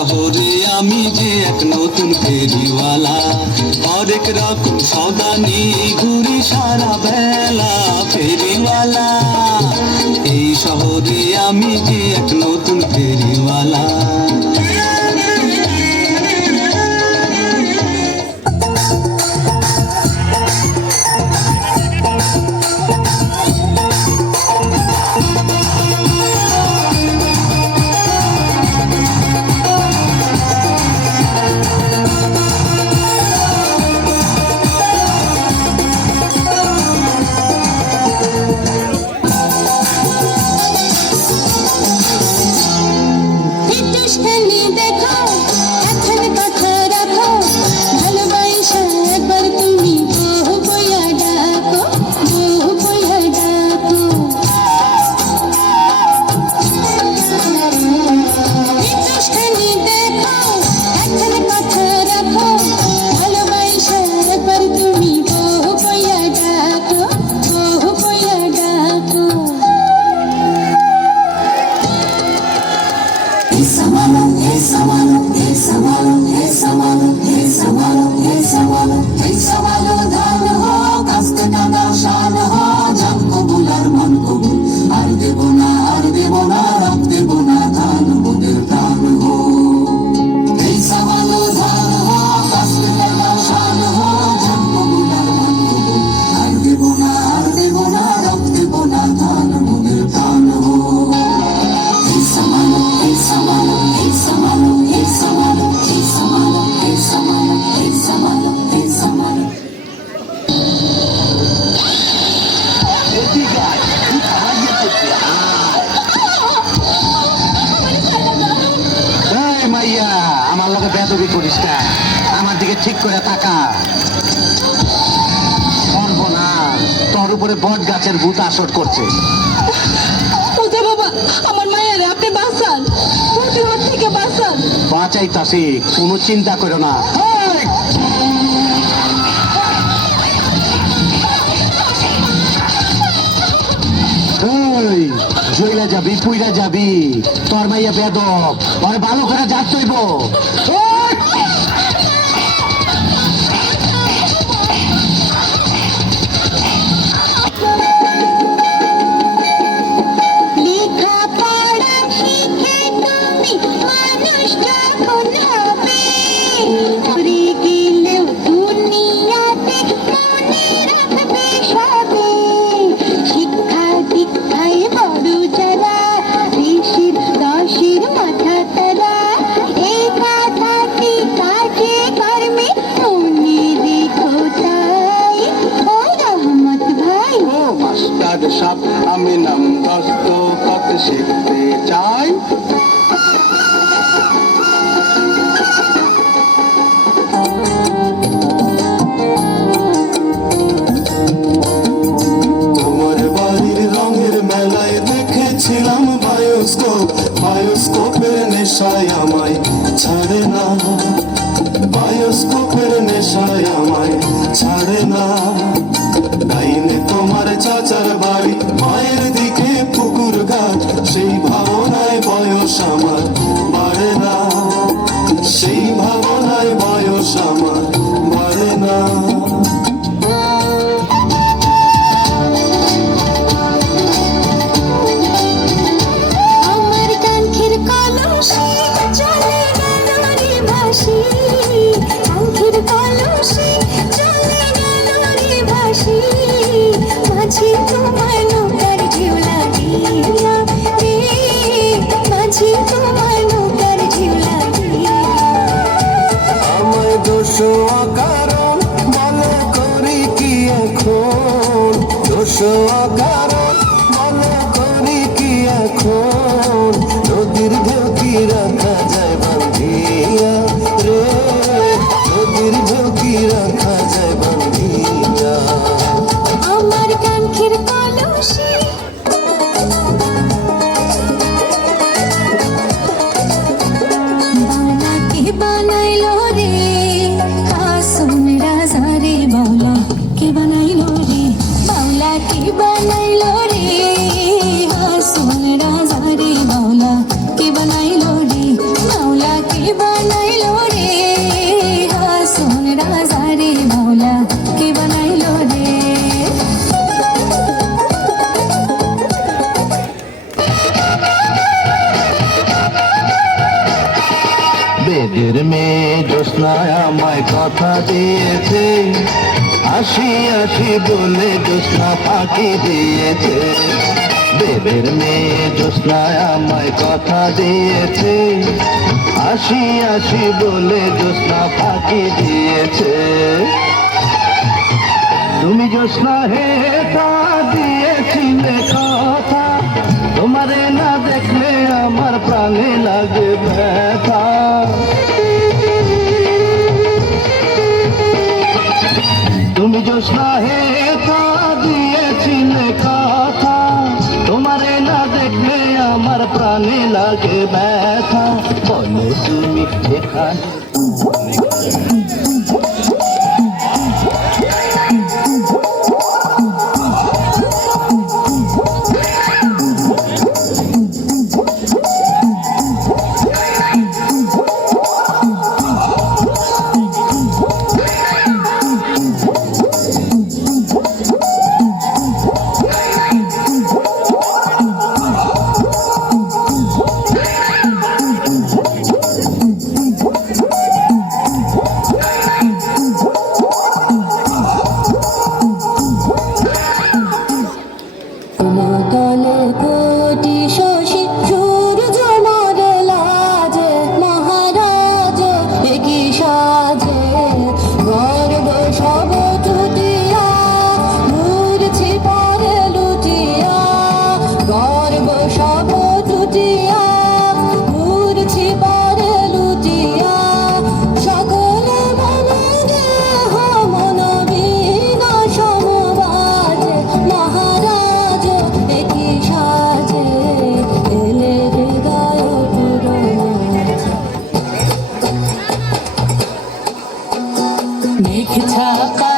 শহরে আমি যে এক নতুন ফেরিওয়ালা, হরেক রকম সওদা নিয়ে ঘুরি সারা বেলা। ফেরিওয়ালা, এই শহরে আমি যে এক নতুন ফেরিওয়ালা। আমার দিকে ঠিক করে তাকা। তোর উপরে বট গাছের ভূত আসর করছে। বাবা, আমার মায়ের আপনি বাঁচান, ভূতের হাত থেকে বাঁচান। বাঁচাইতাছি, কোনো চিন্তা করো না। জইলা যাবি, পুইরা যাবি। তোর মাইয়া বেদব, ওর ভালো করে যাত হইব। আমি নাম দস্ত কত শিখতে চাই। তোমার বাড়ির রঙের মেলায় দেখেছিলাম বায়োস্কোপ, বায়োস্কোপের নেশায় আমায় ছাড়ে না, বায়োস্কোপের নেশায় আমায় ছাড়ে না। ডাইনে তোমার চাচার বাড়ি, মায়ের দিকে পুকুর ঘাট, সেই ভাবনায় বয়স আমার বাড়ে না, সেই ভাবনায় বয়স আমার বাড়ে না। আমার কাঙ্ক্ষের কলসি চলে গেল রে ভাসি, কাঙ্ক্ষের কলসি চলে গেল রে ভাসি। মাঝি তোমার নৌকার ঝিউলা দিয়া রে, মাঝি তোমার নৌকার ঝিউলা দিয়া। আমায় দোষ অকারণ মনে করি কি এখন, দোষ অকারণ মনে করি কি এখন। নদীর ঢেউ কি রাখা যায় বান্ধিয়া রে, নদীর ঢেউ কি রাখা যায় বান্ধিয়া। আমার কাঙ্ক্ষের কলসি বাউলা কে বানাইলো রে, আসুন রাজা রে। বাউলা কে বানাইলো রে, বাউলা কে বানাইলো বেদের মেয়ে জ্যোৎস্নায় আমায় কথা দিয়েছে, আসি আসি বলে জ্যোৎস্না ফাঁকি দিয়েছে। বেদের মেয়ে জ্যোৎস্নায় আমায় কথা দিয়েছে, আসি আসি বলে জ্যোৎস্না ফাঁকি দিয়েছে। তুমি জ্যোৎস্না হে তা দিয়েছিলে কথা, তোমারে না দেখলে আমার প্রাণে লাগে ব্যথা। তুমি জ্যোৎস্না হে তা দিয়েছিলে কথা, তোমারে না দেখলে আমার প্রাণে লাগে ব্যথা। বলো তুমি এখানে তলে কোটি শশী সূর্য মরে লাজে, মহারাজ একই সাজে গর্ব সব টুটিয়া ঘুরছি পরে লুটিয়া, গর্ব সব টুটিয়া ঘুরছি পরে লুটিয়া। সকলে বলে দেহ মন বিনা সমবাজে, মহারাজ একই সাজে এলে হৃদয় পুরো মেঘ ছাপা